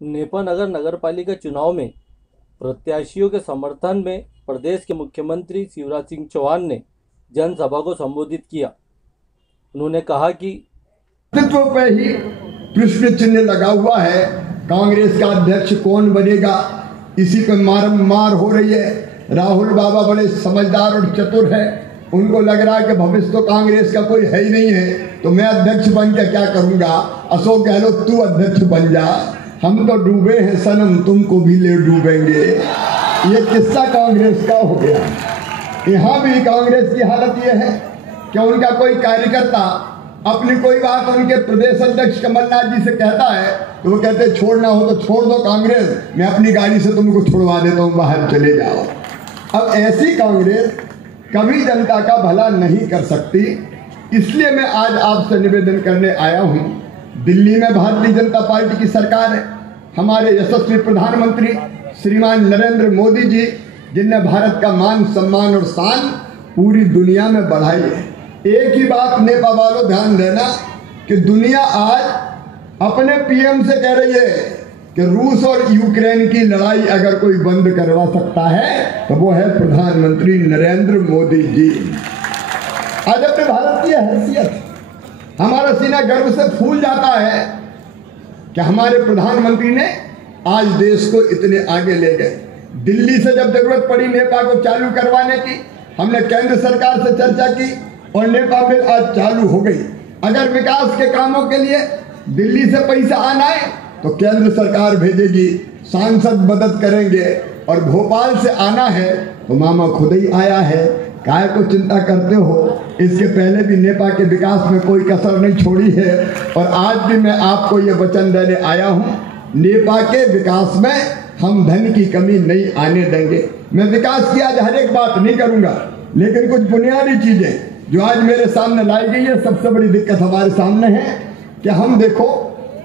नेपानगर नगरपालिका चुनाव में प्रत्याशियों के समर्थन में प्रदेश के मुख्यमंत्री शिवराज सिंह चौहान ने जनसभा को संबोधित किया। उन्होंने कहा कि अस्तित्व पे ही प्रश्न चिन्ह लगा हुआ है। कांग्रेस का अध्यक्ष कौन बनेगा, इसी पे मार हो रही है। राहुल बाबा बड़े समझदार और चतुर है, उनको लग रहा है कि भविष्य तो कांग्रेस का कोई है ही नहीं है, तो मैं अध्यक्ष बन के क्या करूंगा। अशोक गहलोत तू अध्यक्ष बन जा, हम तो डूबे हैं सनम, तुमको भी ले डूबेंगे। ये किस्सा कांग्रेस का हो गया। यहाँ भी कांग्रेस की हालत ये है कि उनका कोई कार्यकर्ता अपनी कोई बात उनके प्रदेश अध्यक्ष कमलनाथ जी से कहता है तो वो कहते हैं छोड़ना हो तो छोड़ दो कांग्रेस, मैं अपनी गाड़ी से तुमको छुड़वा देता हूँ, बाहर चले जाओ। अब ऐसी कांग्रेस कभी जनता का भला नहीं कर सकती। इसलिए मैं आज आपसे निवेदन करने आया हूँ। दिल्ली में भारतीय जनता पार्टी की सरकार है। हमारे यशस्वी प्रधानमंत्री श्रीमान नरेंद्र मोदी जी, जिनने भारत का मान सम्मान और शान पूरी दुनिया में बढ़ाई है। एक ही बात नेपा वालों ध्यान देना कि दुनिया आज अपने पीएम से कह रही है कि रूस और यूक्रेन की लड़ाई अगर कोई बंद करवा सकता है तो वो है प्रधानमंत्री नरेंद्र मोदी जी। आज अपने भारत की हैसियत, हमारा सीना गर्व से फूल जाता है कि हमारे प्रधानमंत्री ने आज देश को इतने आगे ले गए। दिल्ली से जब जरूरत पड़ी नेपा को चालू करवाने की, हमने केंद्र सरकार से चर्चा की और नेपा बिल आज चालू हो गई। अगर विकास के कामों के लिए दिल्ली से पैसा आना है तो केंद्र सरकार भेजेगी, सांसद मदद करेंगे, और भोपाल से आना है तो मामा खुद ही आया है। काय को चिंता करते हो, इसके पहले भी नेपा के विकास में कोई कसर नहीं छोड़ी है। और आज भी मैं आपको ये वचन देने आया हूँ, नेपा के विकास में हम धन की कमी नहीं आने देंगे। मैं विकास की आज हर एक बात नहीं करूँगा, लेकिन कुछ बुनियादी चीजें जो आज मेरे सामने लाई गई है, सबसे बड़ी दिक्कत हमारे सामने है कि हम देखो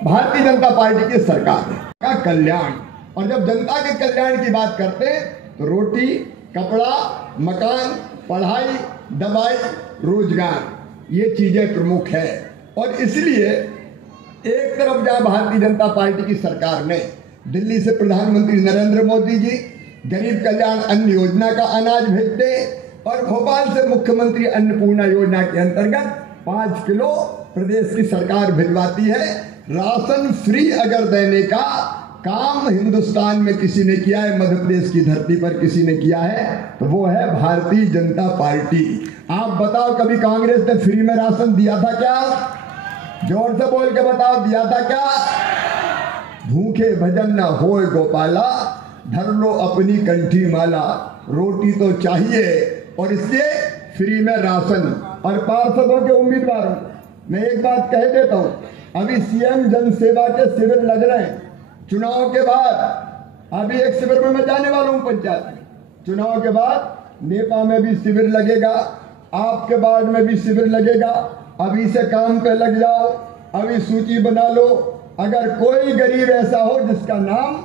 भारतीय जनता पार्टी की सरकार का कल्याण, और जब जनता के कल्याण की बात करते हैं तो रोटी, कपड़ा, मकान, पढ़ाई, दवाई, रोजगार, ये चीजें प्रमुख है। और इसलिए एक तरफ जहाँ भारतीय जनता पार्टी की सरकार ने दिल्ली से प्रधानमंत्री नरेंद्र मोदी जी गरीब कल्याण अन्न योजना का अनाज भेजते, और भोपाल से मुख्यमंत्री अन्नपूर्णा योजना के अंतर्गत 5 किलो प्रदेश की सरकार भिजवाती है। राशन फ्री अगर देने का काम हिंदुस्तान में किसी ने किया है, मध्य प्रदेश की धरती पर किसी ने किया है, तो वो है भारतीय जनता पार्टी। आप बताओ, कभी कांग्रेस ने फ्री में राशन दिया था क्या? जोर से बोल के बताओ, दिया था क्या? भूखे भजन न होए गोपाला, धर लो अपनी कंठी माला। रोटी तो चाहिए, और इसलिए फ्री में राशन। और पार्षदों के उम्मीदवारों, मैं एक बात कह देता हूं, अभी सीएम जन सेवा के शिविर लग रहे हैं। चुनाव के बाद अभी एक शिविर में मैं जाने वाला हूं पंचायत में। चुनाव के बाद नेपा में भी शिविर लगेगा, आपके वार्ड में भी शिविर लगेगा। अभी से काम पे लग जाओ, अभी सूची बना लो। अगर कोई गरीब ऐसा हो जिसका नाम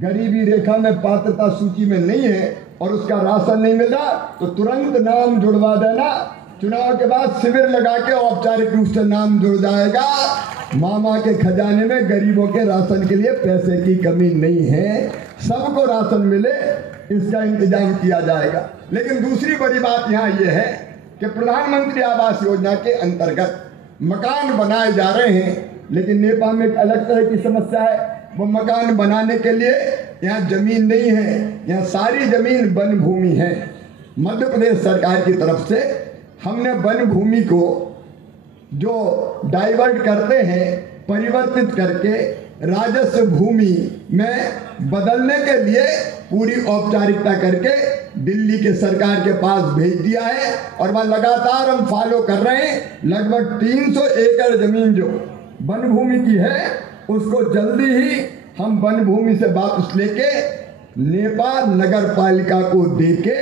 गरीबी रेखा में पात्रता सूची में नहीं है और उसका राशन नहीं मिल रहा, तो तुरंत नाम जुड़वा देना। चुनाव के बाद शिविर लगा के औपचारिक रूप से नाम जुड़ जाएगा। मामा के खजाने में गरीबों के राशन के लिए पैसे की कमी नहीं है, सबको राशन मिले, इसका इंतजाम किया जाएगा। लेकिन दूसरी बड़ी बात यहाँ ये है कि प्रधानमंत्री आवास योजना के अंतर्गत मकान बनाए जा रहे हैं, लेकिन नेपा में एक अलग तरह की समस्या है। वो मकान बनाने के लिए यहाँ जमीन नहीं है, यहाँ सारी जमीन वन भूमि है। मध्य प्रदेश सरकार की तरफ से हमने वन भूमि को जो डाइवर्ट करते हैं, परिवर्तित करके राजस्व भूमि में बदलने के लिए पूरी औपचारिकता करके दिल्ली के सरकार के पास भेज दिया है, और वह लगातार हम फॉलो कर रहे हैं। लगभग 300 एकड़ जमीन जो वन भूमि की है, उसको जल्दी ही हम वन भूमि से वापस लेके नेपा नगर पालिका को देके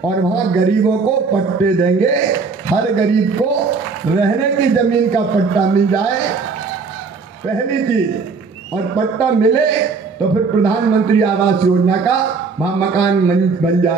और वहां गरीबों को पट्टे देंगे। हर गरीब को रहने की जमीन का पट्टा मिल जाए, पहली चीज, और पट्टा मिले तो फिर प्रधानमंत्री आवास योजना का वहां मकान बन जाए।